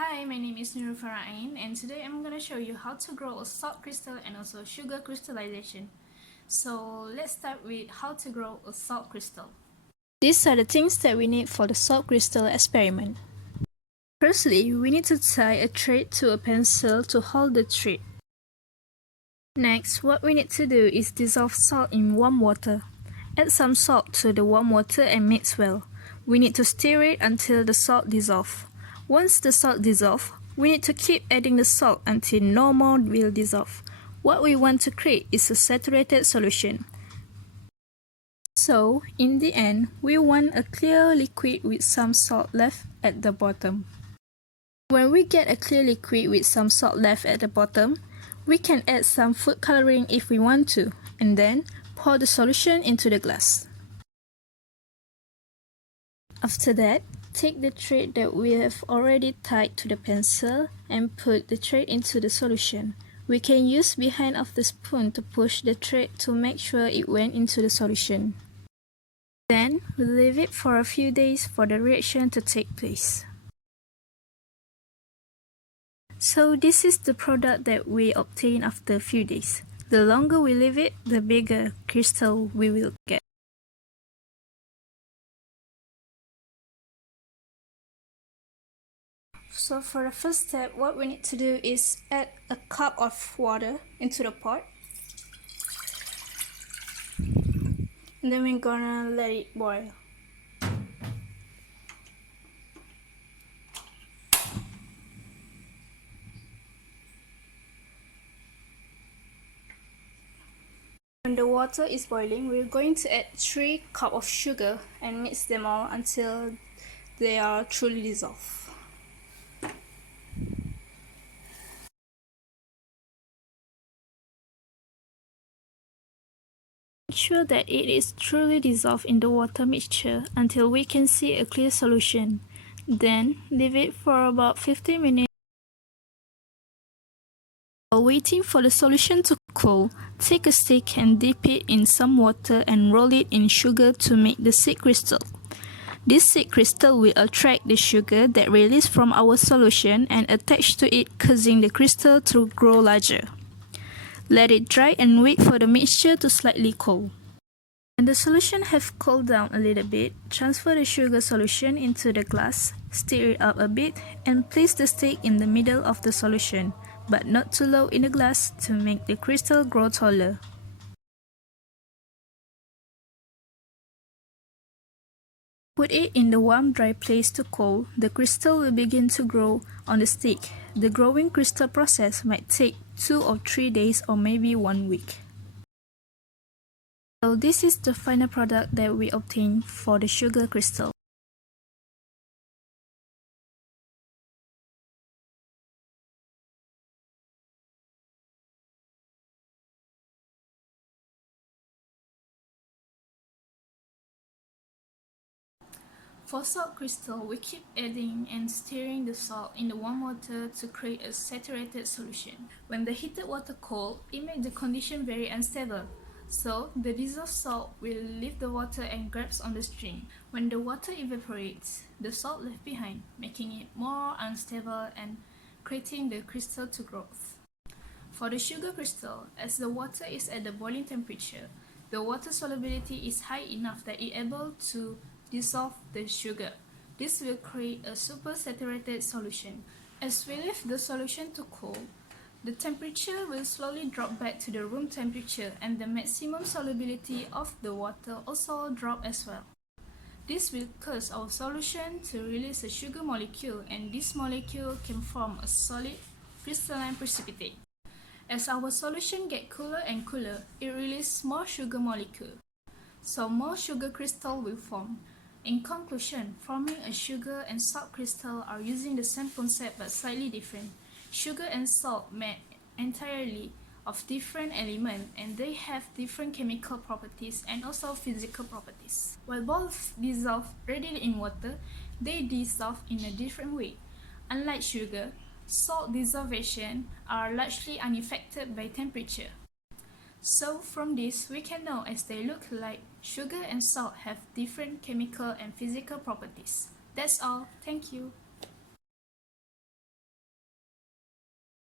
Hi, my name is Nurufarain, and today I'm going to show you how to grow a salt crystal and also sugar crystallization. So let's start with how to grow a salt crystal. These are the things that we need for the salt crystal experiment. Firstly, we need to tie a thread to a pencil to hold the thread. Next, what we need to do is dissolve salt in warm water. Add some salt to the warm water and mix well. We need to stir it until the salt dissolves. Once the salt dissolves, we need to keep adding the salt until no more will dissolve. What we want to create is a saturated solution. So, in the end, we want a clear liquid with some salt left at the bottom. When we get a clear liquid with some salt left at the bottom, we can add some food coloring if we want to, and then pour the solution into the glass. After that, take the thread that we have already tied to the pencil and put the thread into the solution. We can use behind of the spoon to push the thread to make sure it went into the solution. Then, we leave it for a few days for the reaction to take place. So this is the product that we obtain after a few days. The longer we leave it, the bigger crystal we will get. So for the first step, what we need to do is add a cup of water into the pot. And then we're gonna let it boil. When the water is boiling, we're going to add 3 cups of sugar and mix them all until they are truly dissolved. Make sure that it is truly dissolved in the water mixture until we can see a clear solution. Then leave it for about 15 minutes. While waiting for the solution to cool, take a stick and dip it in some water and roll it in sugar to make the seed crystal. This seed crystal will attract the sugar that released from our solution and attach to it, causing the crystal to grow larger. Let it dry and wait for the mixture to slightly cool. When the solution have cooled down a little bit, transfer the sugar solution into the glass, stir it up a bit, and place the stick in the middle of the solution, but not too low in the glass to make the crystal grow taller. Put it in the warm dry place to cool. The crystal will begin to grow on the stick. The growing crystal process might take 2 or 3 days or maybe 1 week. So this is the final product that we obtain for the sugar crystal. For salt crystal, we keep adding and stirring the salt in the warm water to create a saturated solution. When the heated water cold, it makes the condition very unstable. So, the dissolved salt will leave the water and grabs on the string. When the water evaporates, the salt left behind, making it more unstable and creating the crystal to grow. For the sugar crystal, as the water is at the boiling temperature, the water solubility is high enough that it is able to dissolve the sugar. This will create a super saturated solution. As we leave the solution to cool, the temperature will slowly drop back to the room temperature and the maximum solubility of the water also drop as well. This will cause our solution to release a sugar molecule, and this molecule can form a solid crystalline precipitate. As our solution gets cooler and cooler, it releases more sugar molecule. So more sugar crystal will form. In conclusion, forming a sugar and salt crystal are using the same concept but slightly different. Sugar and salt made entirely of different elements, and they have different chemical properties and also physical properties. While both dissolve readily in water, they dissolve in a different way. Unlike sugar, salt dissolution are largely unaffected by temperature. So from this, we can know as they look like, sugar and salt have different chemical and physical properties. That's all. Thank you.